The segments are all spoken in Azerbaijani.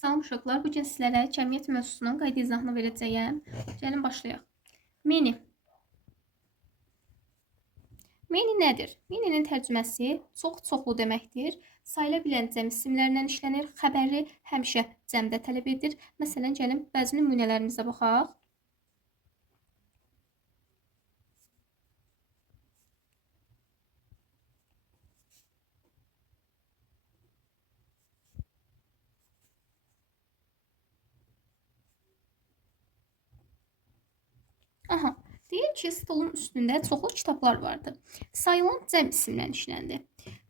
Salam uşaqlar, bu gün sizlərə cəmiyyət mövzusunun qayda izahını verəcəyəm. Gəlin başlayaq. Mini. Mini nədir? Mininin tərcüməsi çoxlu deməkdir. Sayıla bilən cəm isimlərlə işlənir. Xəbəri həmişə cəmdə tələb edir. Məsələn, gəlin bəzi nümunələrimizə baxaq. Aha, deyək ki, stolun üstündə çoxlu kitablar vardır. Sayılan cəm isimlə işlənir.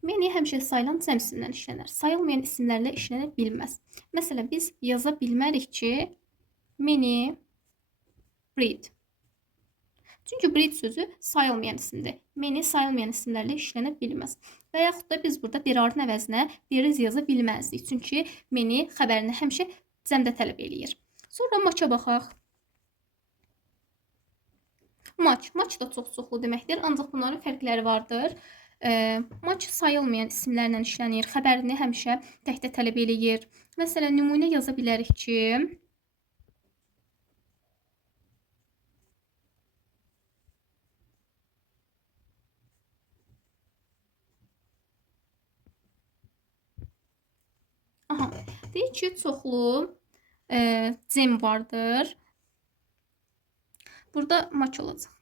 Mini həmişə sayılan cəm isimlə işlənir. Sayılmayan isimlərlə işlənə bilməz. Məsələn, biz yaza bilmərik ki, mini breed. Çünki breed sözü sayılmayan isimdir. Mini sayılmayan isimlərlə işlənə bilməz. Və yaxud da biz burada derarın əvəzinə deriz yaza bilməzdik. Çünki mini xəbərini həmişə cəmdə tələb eləyir. Sonra maça baxaq. Maç da çoxlu deməkdir, ancaq bunların fərqləri vardır. Maç sayılmayan isimlərlə işlənir, xəbərini həmişə təkdə tələb eləyir. Məsələn, nümunə yaza bilərik ki, deyək ki, çoxlu cəm vardır. Burada maç olacaq.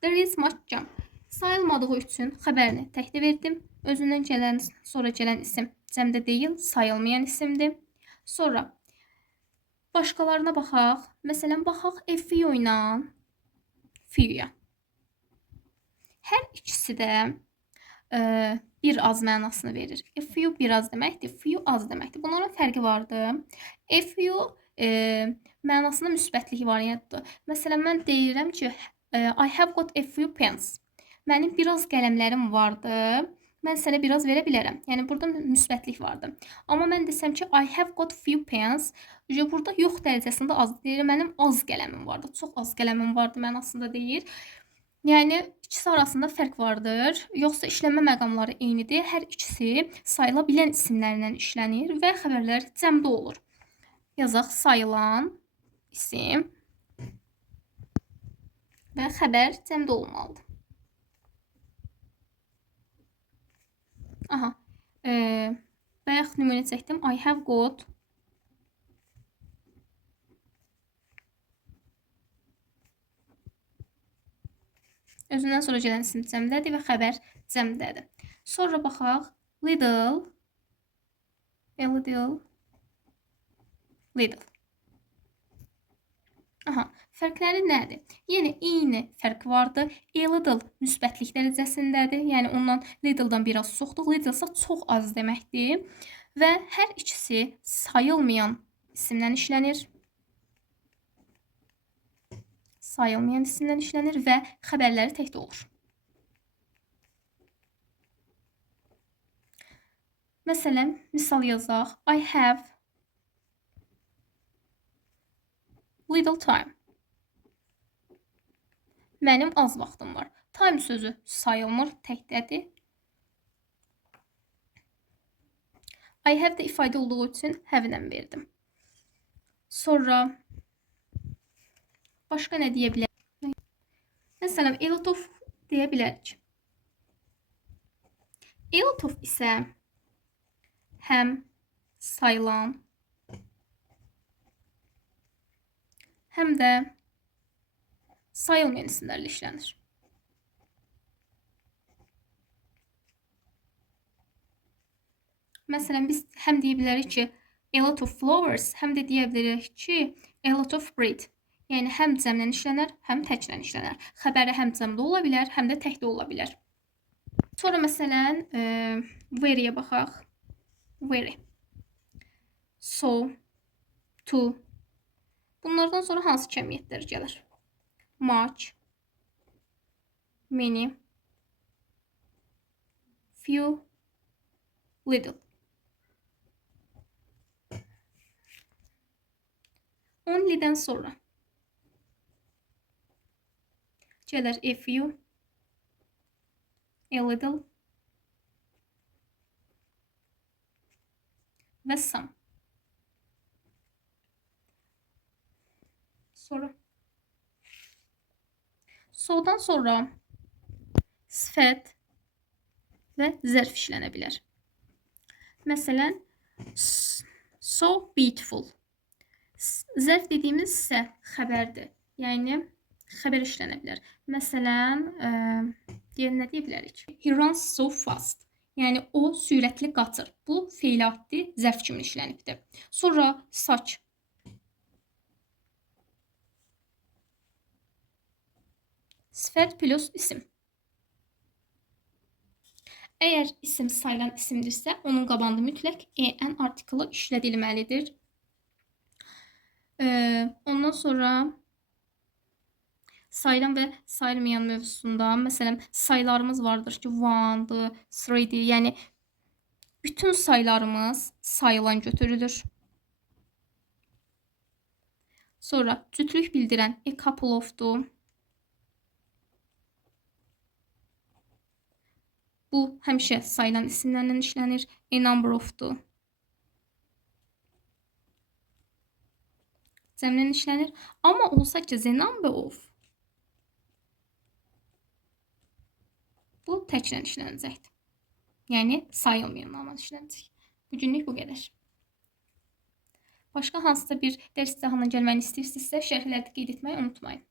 There is much jam. Sayılmadığı üçün xəbərini təkdə verdim. Özündən gələn, sonra gələn isim cəmdə deyil, sayılmayan isimdir. Sonra başqalarına baxaq. Məsələn, baxaq few ilə few-ya. Hər ikisi də bir az mənasını verir. Few bir az deməkdir, few az deməkdir. Bunların fərqi vardır. Few mənasında müsbətlik variantdır. Məsələn, mən deyirəm ki, I have got a few pens. Mənim biraz qələmlərim vardı. Mən sənə biraz verə bilərəm. Yəni, burada müsbətlik vardı. Amma mən desəm ki, I have got few pens. Burada yox dərəcəsində az deyir. Mənim az qələmim vardı. Çox az qələmim vardı mənasında deyir. Yəni, ikisi arasında fərq vardır. Yoxsa işlənmə məqamları eynidir. Hər ikisi sayıla bilən isimlərlə işlənir və xəbərlər cəmdə olur. Yazaq sayılan isim və xəbər cəmdə olmalıdır. Bayaq nümunə çəkdim. I have got özündən sonra gələn isim cəmdədir və xəbər cəmdədir. Sonra baxaq. Little. Fərqləri nədir? Yəni, eyni fərq vardır. Little müsbətlik dərəcəsindədir. Yəni, ondan little'dan biraz çoxdur. Little isə çox az deməkdir. Və hər ikisi sayılmayan isimlə işlənir. Sayılmayan isimlə işlənir və xəbərləri təkdə olur. Məsələn, misal yazaq. I have little time. Mənim az vaxtım var. Time sözü sayılmır, təkdədir. I have də ifadə olduğu üçün have-lə verdim. Sonra başqa nə deyə bilərik? Məsələn, a lot of deyə bilərik. A lot of isə həm sayılan, həm də sayılmayan isimlərlə işlənir. Məsələn, biz həm deyə bilərik ki, a lot of flowers, həm də deyə bilərik ki, a lot of bread. Yəni, həm cəmlə işlənər, həm təklə işlənər. Xəbəri həm cəmdə ola bilər, həm də təkdə ola bilər. Sonra, məsələn, very-yə baxaq. Very. So, to. Bunlardan sonra hansı cəmiyyətlər gəlir? Much, many, few, little. Only-dən sonra gəlir a few, a little, və some. So'dan sonra sifət və zərf işlənə bilər. Məsələn, so beautiful. Zərf dediyimiz isə xəbərdir. Yəni xəbər işlənə bilər. Məsələn, nə deyə bilərik? He runs so fast. Yəni o sürətli qaçır. Bu fe'li adlı zərf kimi işlənibdir. Sonra saç. Sifət plus isim. Əgər isim sayılan isimdirsə, onun qabağında mütləq en artiklı işlədilməlidir. Ondan sonra sayılan və sayılmayan mövzusunda, məsələn, sayılarımız vardır ki, 1'dır, 3'dir. Yəni bütün sayılarımız sayılan götürülür. Sonra cütlük bildirən a couple of'dur. Bu həmişə sayılan isimlərlə işlənir. A number of'dur. Cəmlə işlənir. Amma olsa ki, the number of bu təklə işlənəcəkdir. Yəni sayılmayan namaz işlənəcək. Bugünlük bu qədər. Başqa hansısa bir dərs izahına gəlməni istəyirsinizsə, şərhlərdə qeyd etməyi unutmayın.